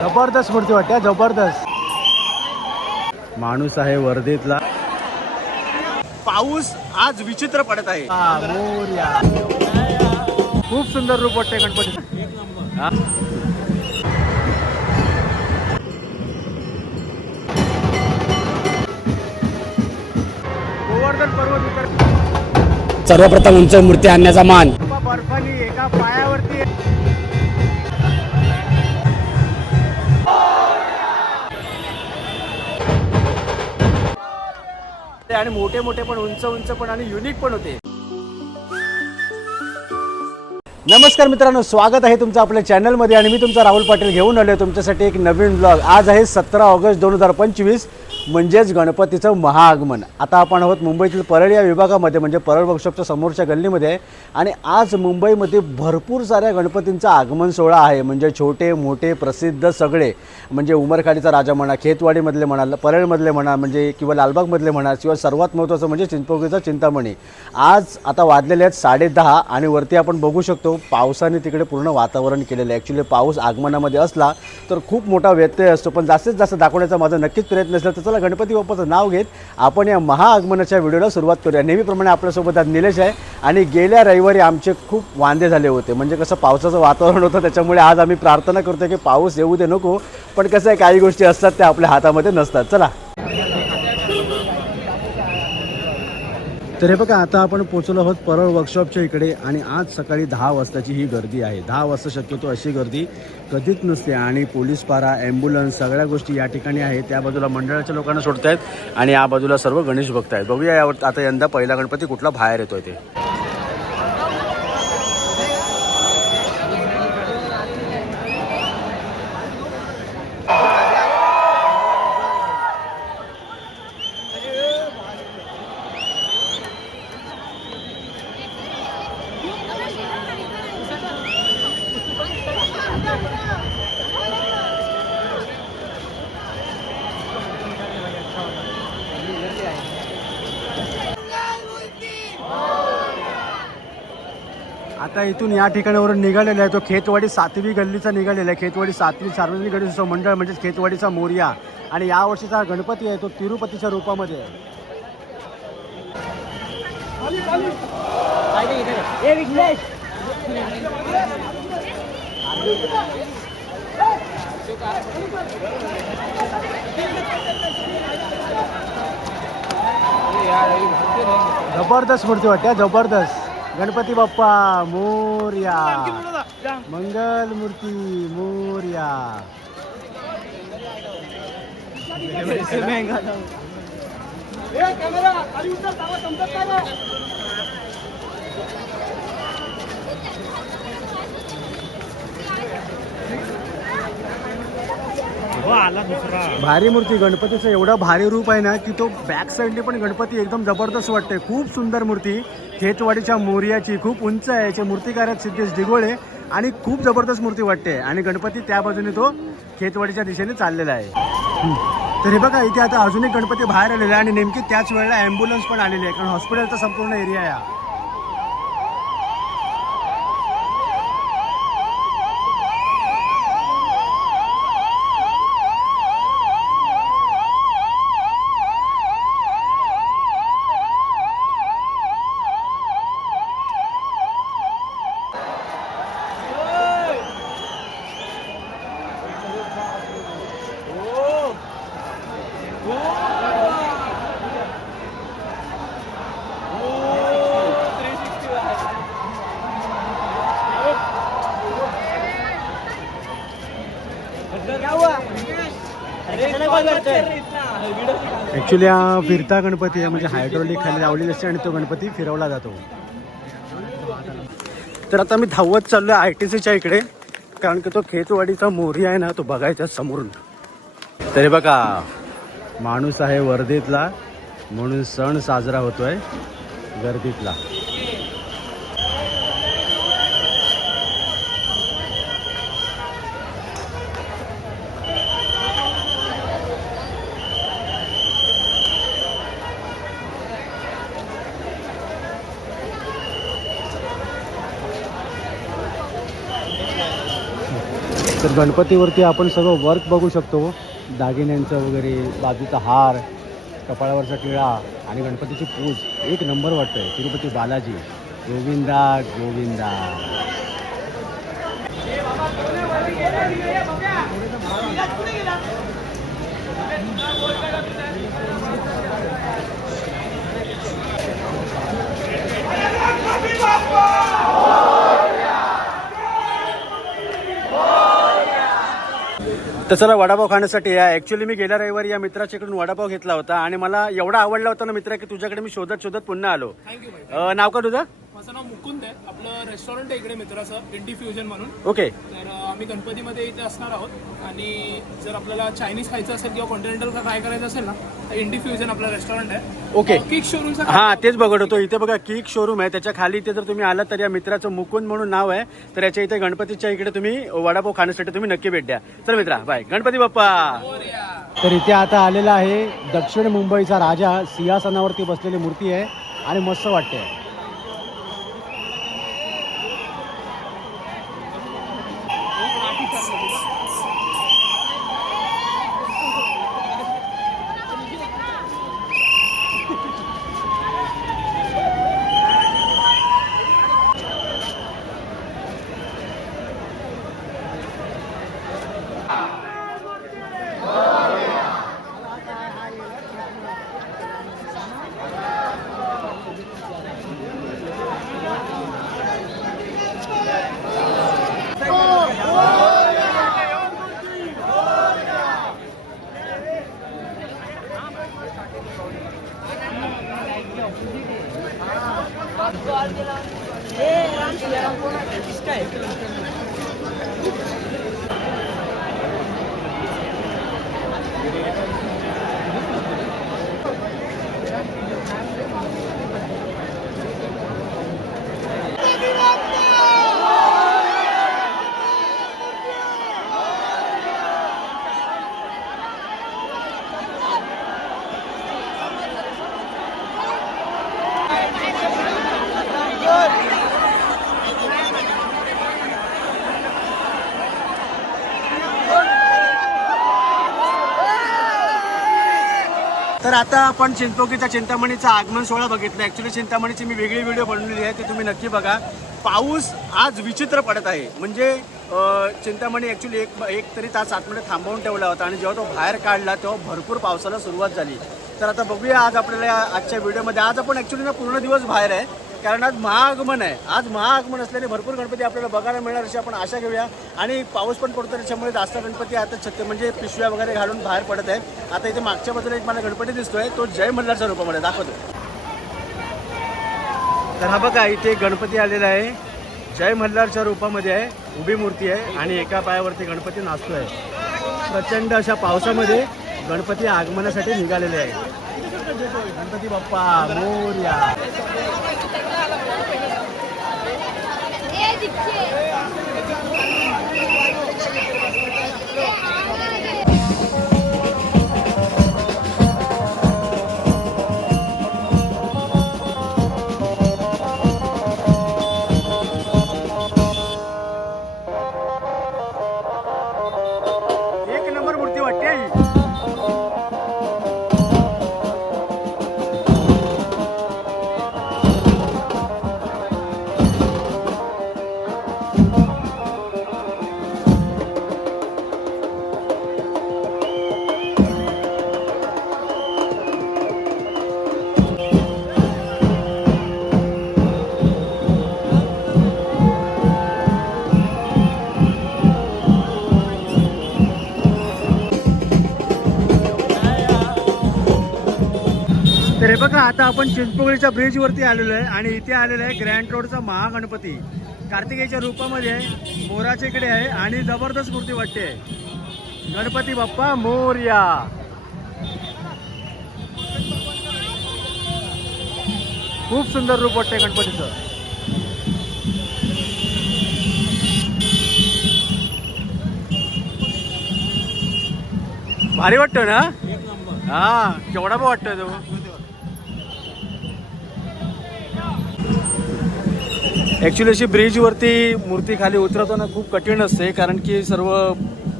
जबरदस्त मूर्ती वाटते, जबरदस्त माणूस आहे वर्धेतला. पाऊस आज विचित्र पडत आहे. मोरया. खूप सुंदर रूप वाटते गणपती. गोवर्धन पर्वत उतर. सर्वप्रथम उंच मूर्ती आणण्याचा मान. बर्फानी एका पायावरती आणि मोठे मोठे पण उंच उंच पण आणि युनिक पण होते. नमस्कार मित्रांनो, स्वागत आहे तुमचं आपल्या चॅनलमध्ये आणि मी तुमचा राहुल पाटील घेऊन आलो आहे तुमच्यासाठी एक नवीन ब्लॉग. आज आहे 17 ऑगस्ट 2025 म्हणजेच गणपतीचं महाआगमन. आता आपण आहोत मुंबईतील परळ या विभागामध्ये, म्हणजे परळ वर्कशॉपच्या समोरच्या गल्लीमध्ये आहे. आणि आज मुंबईमध्ये भरपूर साऱ्या गणपतींचा आगमन सोहळा आहे. म्हणजे छोटे मोठे प्रसिद्ध सगळे, म्हणजे उमरखाडीचा राजा म्हणा, खेतवाडीमधले म्हणा, परळमधले म्हणा, म्हणजे किंवा लालबागमधले म्हणा, किंवा सर्वात महत्त्वाचं म्हणजे चिंचपोकळीचा चिंतामणी. आज आता वाजलेले आहेत 10:30 आणि वरती आपण बघू शकतो पावसाने तिकडे पूर्ण वातावरण केलेलं आहे. ॲक्च्युली पाऊस आगमनामध्ये असला तर खूप मोठा व्यत्यय असतो, पण जास्तीत जास्त दाखवण्याचा माझा नक्कीच प्रयत्न असेल. तर चला गणपती बाप्पाचं नाव घेत आपण या महाआगमनाच्या व्हिडिओला सुरुवात करूया. नेहमीप्रमाणे आपल्यासोबत आज निलेश आहे. आणि गेल्या रविवारी आमचे खूप वांदे झाले होते, म्हणजे कसं पावसाचं वातावरण होतं, त्याच्यामुळे आज आम्ही प्रार्थना करतो की पाऊस येऊ दे नको. पण कसं आहे, काही गोष्टी असतात त्या आपल्या हातामध्ये नसतात. चला तर हे बघा, आता आपण पोहोचलो आहोत परळ वर्कशॉपच्या इकडे. आणि आज सकाळी 10 वाजताची ही गर्दी आहे. 10 वाजता शक्यतो अशी गर्दी कधीच नसते. आणि पोलीस पारा, ॲम्ब्युलन्स, सगळ्या गोष्टी या ठिकाणी आहेत. त्या बाजूला मंडळाच्या लोकांना सोडत आहेत आणि या बाजूला सर्व गणेश भक्त आहेत. बघूया यावर आता यंदा पहिला गणपती कुठला बाहेर येतोय ते. आता इथून या ठिकाणावरून निघालेला आहे तो खेतवाडी 7वी गल्लीचा निघालेला आहे. खेतवाडी 7वी सार्वजनिक गणेशोत्सव मंडळ म्हणजेच खेतवाडीचा मोरया. आणि यावर्षीचा हा गणपती आहे तो तिरुपतीच्या रूपामध्ये आहे. जबरदस्त मूर्ती वाटते, जबरदस्त. गणपती बाप्पा मोरया, मंगल मूर्ती मोरया. भारी मूर्ती. गणपतीचं एवढं भारी रूप आहे ना की तो बॅक साईडने पण गणपती एकदम जबरदस्त वाटते. खूप सुंदर मूर्ती खेतवाडीच्या मोरयाची, खूप उंच आहे. याचे मूर्तिकार आहेत सिद्धेश दिगोळे आणि खूप जबरदस्त मूर्ती वाटते. आणि गणपती त्या बाजूने तो खेतवाडीच्या दिशेने चाललेला आहे. तर हे बघा, इथे आता अजून एक गणपती बाहेर आलेला आहे आणि नेमकी त्याच वेळेला ॲम्ब्युलन्स पण आलेली आहे, कारण हॉस्पिटलचा संपूर्ण एरिया आहे. ॲक्च्युली हा फिरता गणपती आहे, म्हणजे हायड्रोलिक खाली लावलेली असते आणि तो गणपती फिरवला जातो. तर आता मी धावत चाललो आहे ITCच्या इकडे, कारण की तो खेतवाडीचा मोरया आहे ना तो बघायचा समोरून. तरी बघा, माणूस आहे वर्धेतला म्हणून सण साजरा होतोय गर्दीतला. तर गणपतीवरती आपण सगळं वर्क बघू शकतो, दागिन्यांचं वगैरे, बाजूचा हार, कपाळावरचा टिळा आणि गणपतीची पूज एक नंबर वाटतंय. तिरुपती बालाजी गोविंदा गोविंदा. तर चला वडापाव खाण्यासाठी या. ॲक्च्युली मी गेल्या रविवारी या मित्राच्याकडून वडापाव घेतला होता आणि मला एवढा आवडला होता ना मित्रा, की तुझ्याकडे मी शोधत शोधत पुन्हा आलो. थँक्यू भाई. नाव का तुझं? माझं नाव मुकुंद आहे. आपलं रेस्टॉरंट आहे इकडे मित्राचं, इंडी फ्युजन म्हणून. ओके. तर आम्ही गणपतीमध्ये इथे असणार आहोत आणि जर आपल्याला चायनीज खायचं असेल किंवा कॉन्टिनेंटल का काय करायचं असेल ना, तर इंडी फ्युजन आपलं रेस्टॉरंट आहे. ओके. किक शोरूमचा हा तेच बघत होतो. इथे बघा किक शोरूम आहे, त्याच्या खाली इथे जर तुम्ही आलात तर या मित्राचं मुकुंद म्हणून नाव आहे. तर याच्या इथे गणपतीच्या इकडे तुम्ही वडापाव खाण्यासाठी तुम्ही नक्की भेट द्या. चल मित्रा, बाय. गणपती बाप्पा. तर इथे आता आलेला आहे दक्षिण मुंबईचा राजा, सिंहासनावरती बसलेली मूर्ती आहे आणि मस्त वाटते. तर आता आपण चिंचपोकीचा चिंतामणीचा आगमन सोहळा बघितला. ॲक्च्युली चिंतामणीची मी वेगळी व्हिडिओ बनवलेली आहे, ती तुम्ही नक्की बघा. पाऊस आज विचित्र पडत आहे. म्हणजे चिंतामणी ॲक्च्युली एक तरी तास आतमध्ये थांबवून ठेवला होता आणि जेव्हा तो बाहेर काढला तेव्हा भरपूर पावसाला सुरुवात झाली. तर आता बघूया आज आपल्याला आजच्या व्हिडिओमध्ये. आज आपण ॲक्च्युली ना पूर्ण दिवस बाहेर आहे, कारण आज महाआगमन आहे. आज महाआगमन असल्याने भरपूर गणपती आपल्याला बघायला मिळणार अशी आपण आशा घेऊया. आणि पाऊस पण पडतो त्याच्यामुळे जास्त गणपती आता म्हणजे पिशव्या वगैरे घालून बाहेर पडत आहे. आता इथे मागच्या बाजूला एक मला गणपती दिसतोय, तो जय मल्हारच्या रूपामध्ये दाखवतो. तर हा बघा इथे गणपती आलेला आहे, जय मल्हारच्या रूपामध्ये आहे, उभी मूर्ती आहे आणि एका पायावरती गणपती नाचतोय. प्रचंड अशा पावसामध्ये गणपती आगमनासाठी निघालेले आहे. गणपती बाप्पा मोरया. एक नंबर मूर्ती वाटते ही. तर हे बघा आता आपण चिंचपोकळीच्या ब्रिजवरती आलेलो आहे आणि इथे आलेला आहे ग्रँड रोडचा महागणपती. कार्तिकेयच्या रूपामध्ये आहे, मोराच्या इकडे आहे आणि जबरदस्त मूर्ती वाटते. गणपती बाप्पा मोरया. खूप सुंदर रूप वाटतंय गणपतीचं. भारी वाटतं ना? हा केवढा पण वाटतोय तो. ॲक्च्युली अशी ब्रिजवरती मूर्ती खाली उतरवताना खूप कठीण असते, कारण की सर्व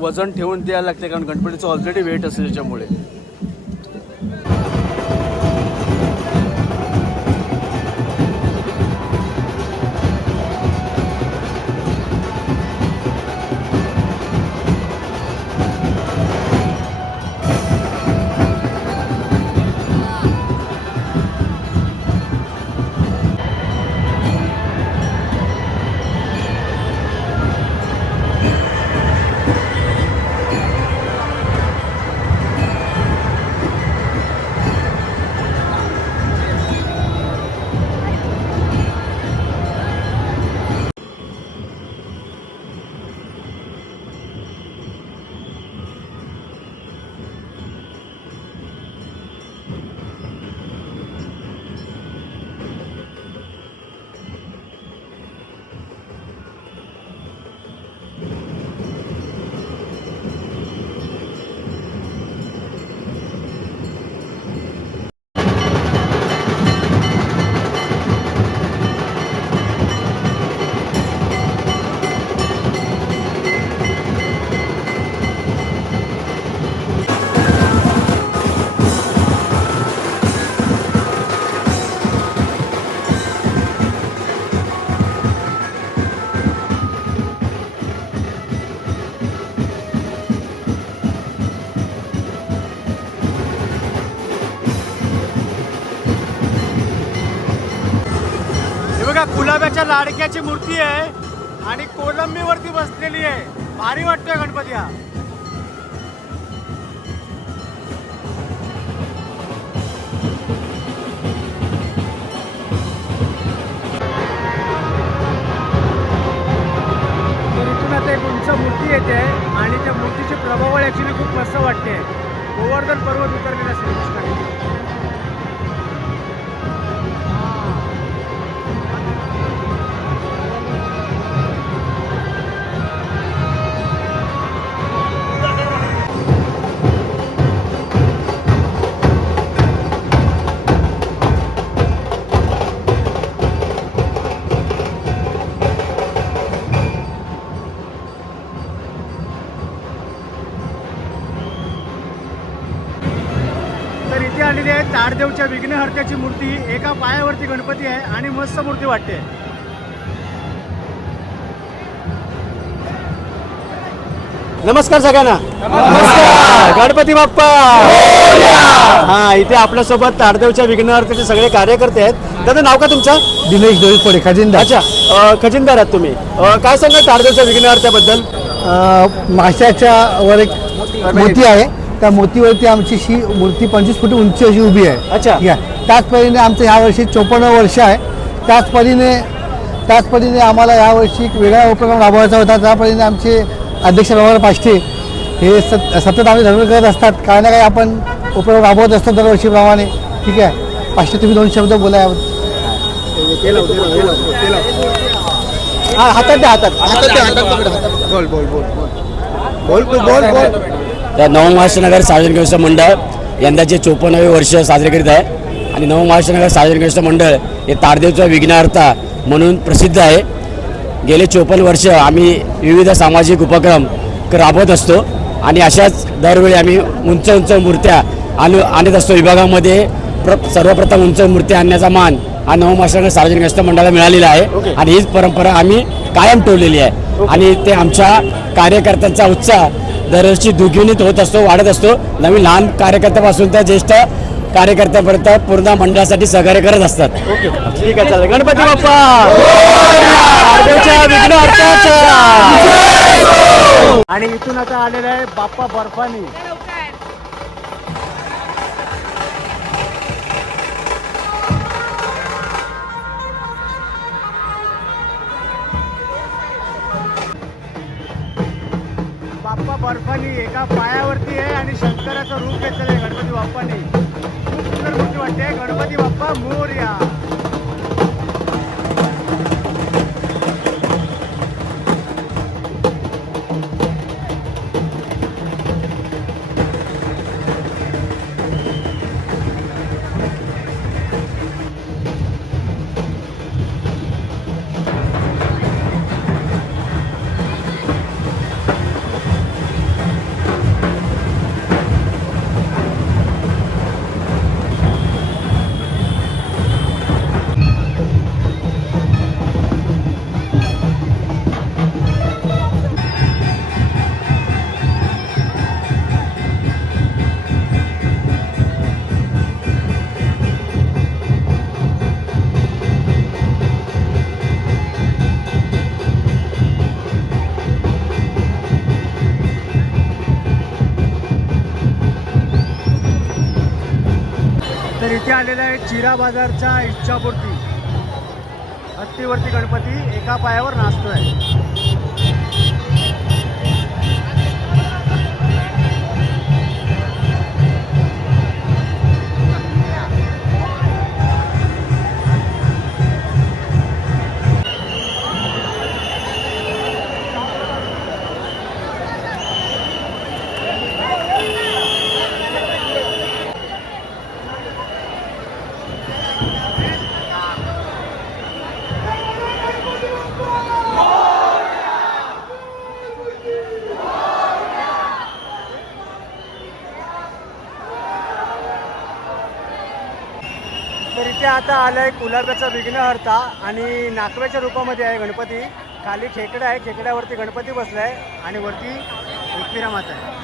वजन ठेवून द्यायला लागते, कारण गणपतीचं ऑलरेडी वेट असते त्याच्यामुळे. गुलाबाच्या लाडक्याची मूर्ती आहे आणि कोलंबीवरती बसलेली आहे. भारी वाटतोय गणपती हा. तर इथून आता एक उंच मूर्ती येते आणि त्या मूर्तीची प्रभावळ ऍक्च्युली खूप मस्त वाटते. गोवर्धन पर्वत उतरलेला श्रीकृष्णाने. तर इथे आलेली आहे ताडदेवच्या विघ्नहर्त्याची मूर्ती. एका पायावरती गणपती आहे आणि मस्त मूर्ती वाटते. नमस्कार सगळ्यांना. नमस्कार. गणपती बाप्पा. हा, इथे आपल्यासोबत ताडदेवच्या विघ्नहर्त्याचे सगळे कार्यकर्ते आहेत. दादा नाव का तुमचं? दिनेश दोईपडे खजिनदार. अच्छा, खजिनदार आहात तुम्ही. काय सांगा ताडदेवच्या विघ्नहर्त्याबद्दल? माशाच्या वर एक मोती आहे. त्या मोतीवरती आमची ही मूर्ती 25 फूट उंची अशी उभी आहे. अच्छा. ठीक आहे. त्याच परीने आमचं यावर्षी 54 वर्ष आहे. त्याच परीने आम्हाला यावर्षी एक वेगळा उपक्रम राबवायचा होता. त्या परीने आमचे अध्यक्ष बाबा पाष्टे हे सतत आम्ही धरून करत असतात. काही ना काही आपण उपक्रम राबवत असतो दरवर्षीप्रमाणे. ठीक आहे. पाष्टे तुम्ही 2 शब्द बोला यावर. हातात द्या, हातात. बोल बोल बोल बोल बोल बोल बोल. तर नवमहाराष्ट्र सार्वजनिक गणेश मंडळ यंदाचे 54वे वर्ष साजरे करीत आहे आणि नवमहाराष्ट्र सार्वजनिक गणेश मंडळ हे ताडदेवचा विघ्नहर्ता म्हणून प्रसिद्ध आहे. गेले 54 वर्ष आम्ही विविध सामाजिक उपक्रम राबवत असतो आणि अशाच दरवेळी आम्ही उंच उंच मूर्त्या आणत असतो. विभागामध्ये सर्वप्रथम उंच मूर्त्या आणण्याचा मान हा नवमहाराष्ट्र सार्वजनिक गणेश मंडळाला मिळालेला आहे आणि हीच परंपरा आम्ही कायम ठेवलेली आहे आणि ते आमच्या कार्यकर्त्यांचा उत्साह दरवर्षी दुग्गुणित होत असतो, वाढत असतो. नवीन लहान कार्यकर्त्यापासून तर ज्येष्ठ कार्यकर्त्यापर्यंत पूर्ण मंडळासाठी सहकार्य करत असतात. ओके, ठीक आहे, चालेल. गणपती बाप्पा. आणि इथून आता आलेला आहे बाप्पा बर्फानी. बाप्पा बर्फानी एका पायावरती आहे आणि शंकराचं रूप घेतलेलं आहे गणपती बाप्पानी. खूप सुंदर मूर्ती वाटते. गणपती बाप्पा मोरया. तर इथे आलेला आहे चिरा बाजारच्या इच्छापूर्ती. हत्तीवरती गणपती एका पायावर नाचतोय. तर इथे आता आलाय गुलाबाचा विघ्नहर्ता आणि नाकव्याच्या रूपामध्ये आहे गणपती. खाली खेकडा आहे, खेकड्यावरती गणपती बसलाय आणि वरती एकविरा माता आहे.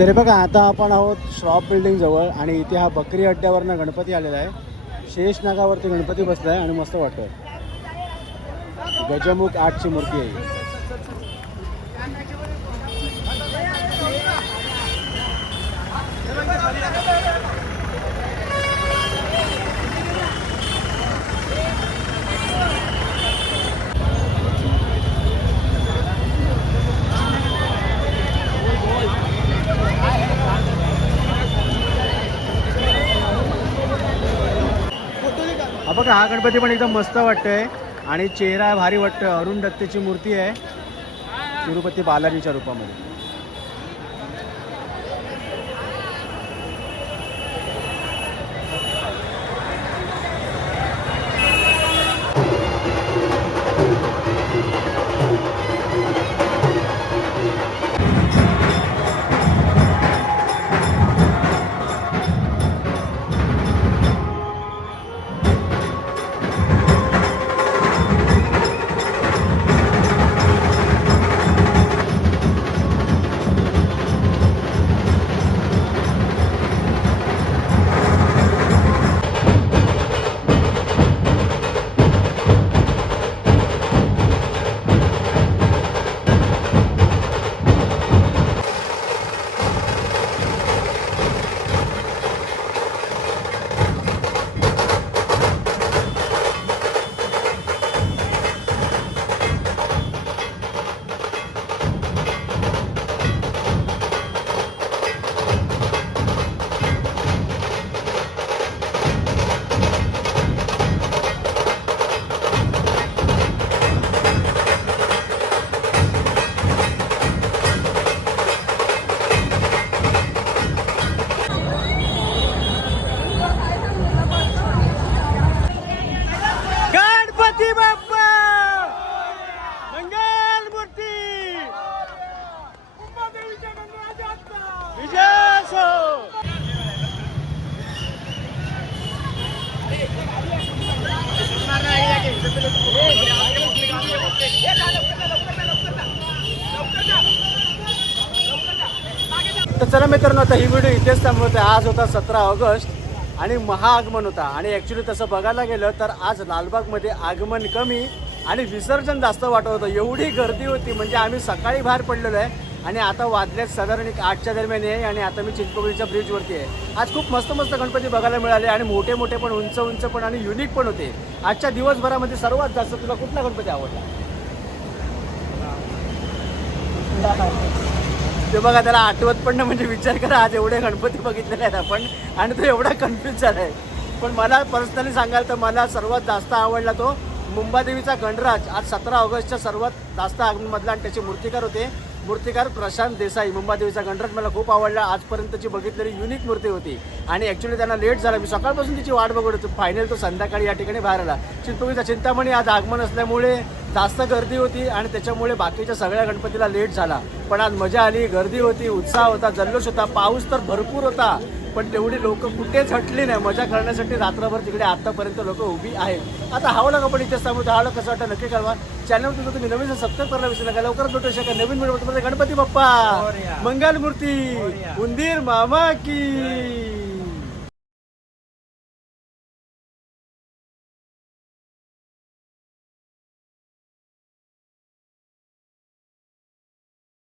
तरी बघा आता आपण आहोत श्रॉफ बिल्डिंग जवळ आणि इथे हा बकरी अड्ड्यावरनं गणपती आलेला आहे. शेष नागावरती गणपती बसला आहे आणि मस्त वाटतोय. गजमुख 8ची मूर्ती आहे. हा बघा हा गणपती पण एकदम मस्त वाटतंय आणि चेहरा भारी वाटतोय. अरुण दत्तेची मूर्ती आहे तिरुपती बालाजीच्या रूपामध्ये. तर चला मित्रांनो, आता ही व्हिडिओ इथेच थांबवते. आज होता 17 ऑगस्ट आणि महाआगमन होता आणि ॲक्च्युली तसं बघायला गेलं तर आज लालबागमध्ये आगमन कमी आणि विसर्जन जास्त वाटत होतं. एवढी गर्दी होती म्हणजे आम्ही सकाळी बाहेर पडलेलो आहे आणि आता वाजल्यात साधारण 8च्या दरम्यान आहे आणि आता मी चिंचपोकळीच्या ब्रिजवरती आहे. आज खूप मस्त मस्त गणपती बघायला मिळाले आणि मोठे मोठे पण, उंच उंच पण आणि युनिक पण होते. आजच्या दिवसभरामध्ये सर्वात जास्त तुला कुठला गणपती आवडला? ते बघा, त्याला आठवत पण नाही. म्हणजे विचार करा, आज एवढे गणपती बघितलेले आहेत आपण आणि तो एवढा कन्फ्यूज झाला आहे. पण मला पर्सनली सांगाल तर मला सर्वात जास्त आवडला तो मुंबादेवीचा गणराज. आज 17 ऑगस्टच्या सर्वात जास्त आगमनमधला आणि त्याचे मूर्तिकार होते मूर्तिकार प्रशांत देसाई. मुंबादेवीचा गणराज मला खूप आवडला. आजपर्यंतची बघितलेली युनिक मूर्ती होती आणि ॲक्च्युली त्यांना लेट झाला. मी सकाळपासून तिची वाट बघत होतो. फायनल तो संध्याकाळी या ठिकाणी बाहेर आला. चिंचपोकळीचा चिंतामणी आज आगमन असल्यामुळे जास्त गर्दी होती आणि त्याच्यामुळे बाकीच्या सगळ्या गणपतीला लेट झाला. पण आज मजा आली, गर्दी होती, उत्साह होता, जल्लोष होता. पाऊस तर भरपूर होता पण तेवढी लोक कुठेच हटली नाही. मजा करण्यासाठी रात्रभर तिकडे आतापर्यंत लोक उभी आहेत. आता हावला आपण इथेच थांबू. हावला कसं वाटतं नक्की कळवा. चॅनल तुझं तुम्ही नवीन सबस्क्राईब करायला विसरू नका. लवकरच भेटू शका नवीन व्हिडिओ. गणपती बाप्पा मंगल मूर्ती उंदीर मामा की